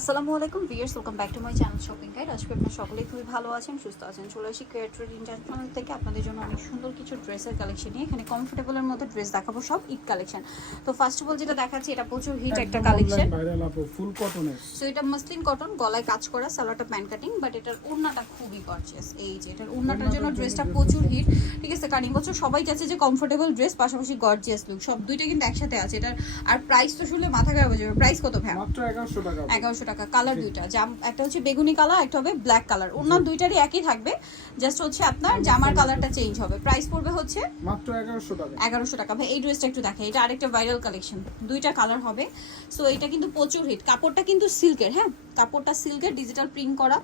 আসসালামু আলাইকুম viewers welcome back to my channel shopping guide আজকে আপনার সকলেই খুবই ভালো আছেন সুস্থ আছেন। চলে আসি ক্রিয়েটর ইন্টারন্যাশনাল থেকে আপনাদের জন্য অনেক সুন্দর কিছু ড্রেসের কালেকশন নিয়ে। এখানে কমফোর্টেবলের মধ্যে ড্রেস দেখাবো সব ঈদ কালেকশন তো ফার্স্ট অফ অল যেটা দেখাচ্ছি এটা প্রচুর হিট একটা কালেকশন ফুল কটনের সো এটা মসলিন কটন গলায় কাজ করা সালোয়ারটা প্যান্ট কাটিং বাট এটার ওড়নাটা খুবই গর্জিয়াস এই যে এটার ওড়নাটার জন্য ড্রেসটা প্রচুর হিট ঠিক আছে কারণ বছর সবাই চাচ্ছে যে কমফোর্টেবল ড্রেস পাশাপাশি গর্জিয়াস লুক সব দুইটা কিন্তু একসাথে আছে। এটার আর প্রাইস তো শুনলে মাথা খারাপ হয়ে যাবে। প্রাইস কত ভ্যাম মাত্র 1100 টাকা 1100 টাকা কালার দুইটা জাম একটা হচ্ছে বেগুনি কালার একটা হবে ব্ল্যাক কালার। ওনার দুইটারই একই থাকবে জাস্ট হচ্ছে আপনার জামার কালারটা চেঞ্জ হবে। প্রাইস পড়বে হচ্ছে মাত্র এগারোশো টাকা। এগারোশো টাকা। ভাই এই ড্রেসটা একটু দেখে এটা আরেকটা ভাইরাল কালেকশন দুইটা কালার হবে। সো এটা কিন্তু প্রচুর হিট কাপড়টা কিন্তু সিল্কের হ্যাঁ? কাপড়টা সিল্কের ডিজিটাল প্রিন্ট করা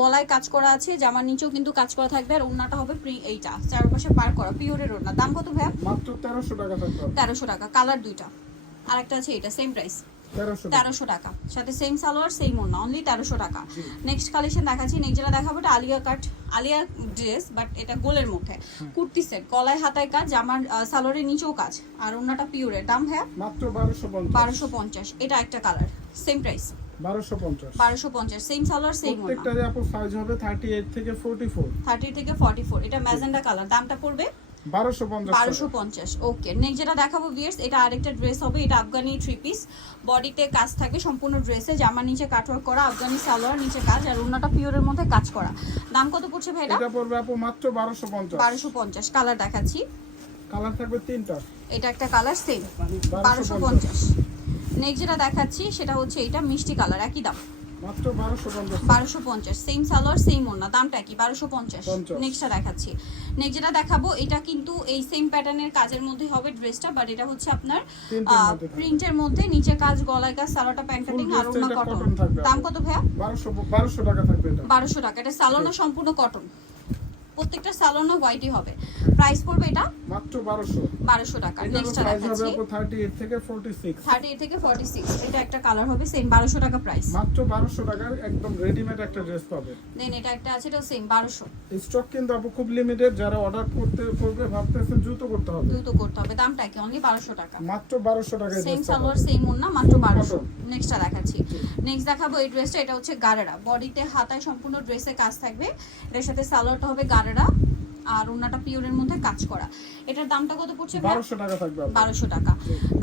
গলায় কাজ করা আছে জামার নিচেও কিন্তু কাজ করা থাকবে আর ওড়নাটা হবে এইটা চারপাশে পার করা পিওরের ওড়না। দাম কত ভাইয়া? মাত্র তেরোশো টাকা থাকবে। টাকা কালার দুইটা। আরেকটা আছে এটা সেম প্রাইস তেরোশো টাকা। সাথে সেম সালোয়ার সেম ওড়না অনলি তেরোশো টাকা। নেক্সট কালেকশন দেখাচ্ছি নেক্সট যেটা দেখাবো এটা Alia cut Alia dress but এটা গোলের মধ্যে। কুর্তি সেট গলায় হাতায় কাজ আমার সালোয়ারের নিচেও কাজ। আর ওড়নাটা পিওরের দাম হ্যাঁ মাত্র বারোশো পঞ্চাশ। এটা একটা কালার সেম প্রাইস বারোশো পঞ্চাশ। বারোশো পঞ্চাশ। সেম সালোয়ার সেম ওড়না। প্রত্যেকটারে আপু সাইজ হবে থার্টি এইট থেকে ফোর্টি ফোর থার্টি থেকে ফর্টি ফোর এটা ম্যাজেন্ডা কালার দামটা পড়বে? বারোশো পঞ্চাশ ওকে নেক্সট যেটা দেখাবো ভিয়ার্স এটা আরেকটা ড্রেস হবে এটা আফগানি থ্রি পিস বডিতে কাজ থাকবে সম্পূর্ণ ড্রেসে জামার নিচে কাটওয়ার্ক করা আফগানি সালোয়ার নিচে কাজ আর পিওরের মধ্যে কাজ করা। দাম কত পড়ছে ভাই এটা এটা পড়বে আপু মাত্র বারোশো পঞ্চাশ। বারোশো পঞ্চাশ কালার দেখাচ্ছি। কালার থাকবে তিনটা। এটা একটা কালার সেম বারোশো পঞ্চাশ। নেক্সট যেটা দেখাচ্ছি সেটা হচ্ছে এটা মিষ্টি কালার একই দাম। বারোশো পঞ্চাশ। সেম সালোয়ার সেম ওড়না দামটা কি? বারোশো পঞ্চাশ। পঞ্চাশ। নেক্সটটা দেখাচ্ছি। নেক্সট যেটা দেখাবো এটা কিন্তু এই সেম প্যাটার্নের কাজের মধ্যে হবে ড্রেসটা বাট এটা হচ্ছে আপনার প্রিন্টের মধ্যে নিচে কাজ গলায় কাজ সালোটা প্যান্ট কাটিং আর কটন দাম কত ভাইয়া? বারোশো বারোশো টাকা থাকবে বারোশো টাকা। এটা সালোনা সম্পূর্ণ কটন প্রত্যেকটা সালোনা হোয়াইটই হবে। প্রাইস পড়বে এটা মাত্র বারোশো। বারোশো টাকা। এটারও নেক্সটটা দেখাচ্ছি। আপু থার্টি এইট থেকে ফোর্টি সিক্স থার্টি এইট থেকে ফর্টি সিক্স এটা একটা কালার হবে সেম বারোশো টাকা প্রাইস মাত্র বারোশো টাকার একদম রেডিমেড একটা ড্রেস পাবে। দেন এটা একটা আছে এটা সেম বারোশো। স্টক কিন্তু আপু খুব লিমিটেড যারা অর্ডার করতে করবে ভাবতেছেন দ্রুত করতে হবে। দ্রুত করতে হবে। দামটা কি? অনলি বারোশো টাকা। মাত্র বারোশো টাকা সেম সালোয়ার সেম ওড়না মাত্র বারোশো। Cotton। নেক্সটটা দেখাচ্ছি। নেক্সট দেখাবো এই ড্রেসটা এটা হচ্ছে গারেরা। বডিতে হাতায় সম্পূর্ণ ড্রেসে কাজ থাকবে। এটার সাথে সালোয়ারটা হবে গারেরা আর ওড়নাটা পিওরের মধ্যে কাজ করা। এটার দামটা কত পড়ছে বারোশো টাকা থাকবে বারোশো টাকা।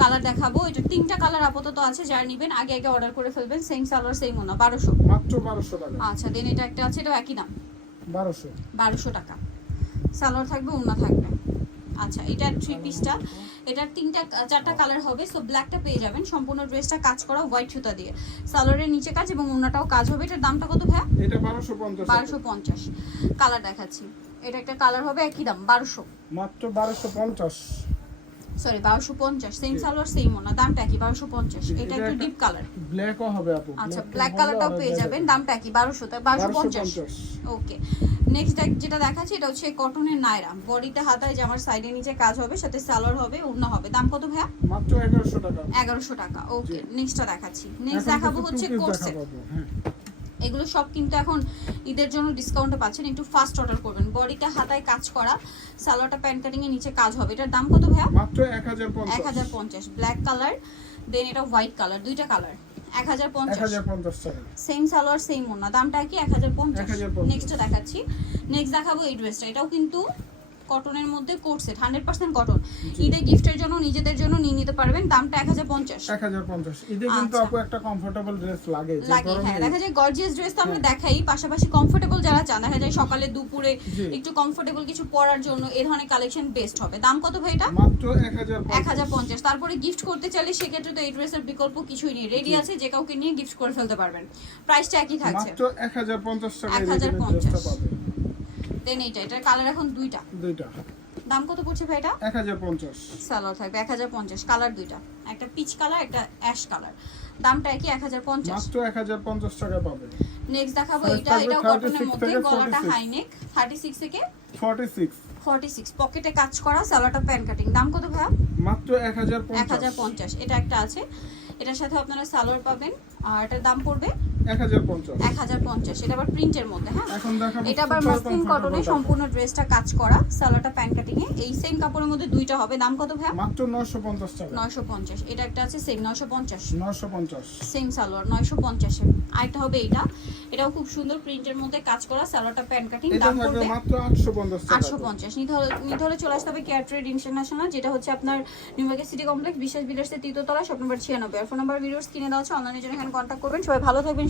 কালার দেখাবো। এটা তিনটা কালার আপাতত আছে যারা নিবেন আগে আগে অর্ডার করে ফেলবেন। সেম সালোয়ার সেম ওনা বারোশো। মাত্র বারোশো টাকা। আচ্ছা দেন এটা একটা আছে এটাও একই দাম। বারোশো। বারোশো টাকা। সালোয়ার থাকবে ওনা থাকবে। আচ্ছা এটা থ্রি পিসটা এটার তিনটা চারটা কালার হবে সো ব্ল্যাকটা পেয়ে যাবেন। সম্পূর্ণ ড্রেসটা কাজ করা হোয়াইট সুতা দিয়ে। সালোয়ারের নিচে কাজ এবং ওনাটাও কাজ হবে। এটার দামটা কত ভাইয়া? এটা বারোশো পঞ্চাশ বারোশো পঞ্চাশ। কালার দেখাচ্ছি। এটা একটা কালার হবে একই দাম বারোশো। মাত্র বারোশো পঞ্চাশ। সরি বারোশো পঞ্চাশ। সেম সালোয়ার সেম ওনা দামটা কি বারোশো পঞ্চাশ। এটা একটু ডিপ কালার ব্ল্যাকও হবে আপু। আচ্ছা ব্ল্যাক কালারটাও পেয়ে যাবেন। দামটা কি বারোশো তাই বারোশো 1250 পঞ্চাশ। ওকে নেক্সট যেটা দেখাচ্ছি এটা হচ্ছে কটনের নায়রা বডিতে হাতায় যে আমার সাইডে নিচে কাজ হবে সাথে সালোয়ার হবে অন্য হবে। দাম কত ভাইয়া? মাত্র এগারোশো টাকা। এগারোশো টাকা। ওকে নেক্সটটা দেখাচ্ছি। নেক্সট দেখাবো হচ্ছে কোর্সেট হ্যাঁ। এগুলো সব কিন্তু এখন ঈদের জন্য ডিসকাউন্টে পাচ্ছেন। একটু ফাস্ট অর্ডার করবেন। বডিটা হাতায় কাজ করা সালোয়ারটা প্যান্ট কাটিং এর নিচে কাজ হবে। এটার দাম কত ভাইয়া? মাত্র এক হাজার এক পঞ্চাশ হাজার পঞ্চাশ। ব্ল্যাক কালার দেন এটা হোয়াইট কালার দুইটা কালার সেম সালোয়ার সেম ওনা দামটা কি? এক হাজার পঞ্চাশ। 1050 নেক্সট দেখাচ্ছি। নেক্সট দেখাবো এই ড্রেসটা এটাও কিন্তু কটনের মধ্যে coat set hundred percent cotton ঈদে গিফটের জন্য নিজেদের জন্য নিয়ে নিতে পারবেন দামটা এক হাজার পঞ্চাশ। এক হাজার পঞ্চাশ। ঈদে কিন্তু আচ্ছা। আপু একটা কমফোর্টেবল ড্রেস লাগে লাগে হ্যাঁ দেখা যায় গর্জিয়াস ড্রেস তো আমরা হ্যাঁ। দেখাই পাশাপাশি কমফোর্টেবল যারা চান দেখা যায় সকালে দুপুরে একটু কমফোর্টেবল কিছু পরার জন্য এ ধরনের কালেকশন বেস্ট হবে। দাম কত ভাই এটা? মাত্র এক হাজার এক হাজার পঞ্চাশ। তারপরে গিফট করতে চাইলে সেক্ষেত্রে তো এই ড্রেসের বিকল্প কিছুই নেই। রেডি আছে যে কাউকে নিয়ে গিফট করে ফেলতে পারবেন। প্রাইসটা একই থাকছে। মাত্র এক হাজার পঞ্চাশ 1050 রেডিমেড ড্রেসটা পাবে দেন এটার কালার এখন দুইটা। দুইটা। দাম কত পড়ছে ভাই এটা? এক হাজার পঞ্চাশ। সালোয়ার থাকবে এক হাজার পঞ্চাশ কালার দুইটা। একটা পিচ কালার একটা অ্যাশ কালার দামটা হাজার পঞ্চাশ। মাত্র এক হাজার পঞ্চাশ টাকা পাবে। নেক্সট দেখাবো এটা 36 কটনের মধ্যে? গলাটা হাই নেক থার্টি সিক্স থেকে ফর্টি সিক্স ফর্টি সিক্স পকেটে কাজ করা সালোয়ারটা প্যান কাটিং দাম কত মাত্র এটা একটা আছে। এটার সাথে আপনারা সালোয়ার পাবেন। আর এটার দাম পড়বে এটা আবার প্রিন্টের মধ্যে হ্যাঁ? এটা আবার মাসলিন কটনে সম্পূর্ণ ড্রেসটা কাজ করা সালোয়ারটা প্যান্ট কাটিং এ এই সেম কাপড়ের মধ্যে দুইটা হবে। দাম কত মাত্র টাকা। এটা একটা আছে সেম সেম সালোয়ার আরেকটা হবে এটা এটাও খুব সুন্দর প্রিন্টের মধ্যে কাজ করা সালোয়ারটা প্যান্ট কাটিং দাম পড়বে মাত্র আটশো পঞ্চাশ টাকা। আটশো পঞ্চাশ। নিতে হলে নিতে হলে চলে আসতে হবে কেয়ার ট্রেড ইন্টারন্যাশনাল যেটা হচ্ছে আপনার নিউ মার্কেট সিটি কমপ্লেক্স বিশেষ বিদেশের তৃতীয়তলা শপ নম্বর ছিয়ানব্বই। আর ফোন নাম্বার ভিডিওস কিনে দেওয়া হচ্ছে অনলাইনে জন্য এখানে কন্ট্যাক্ট করবেন। সবাই ভালো থাকবেন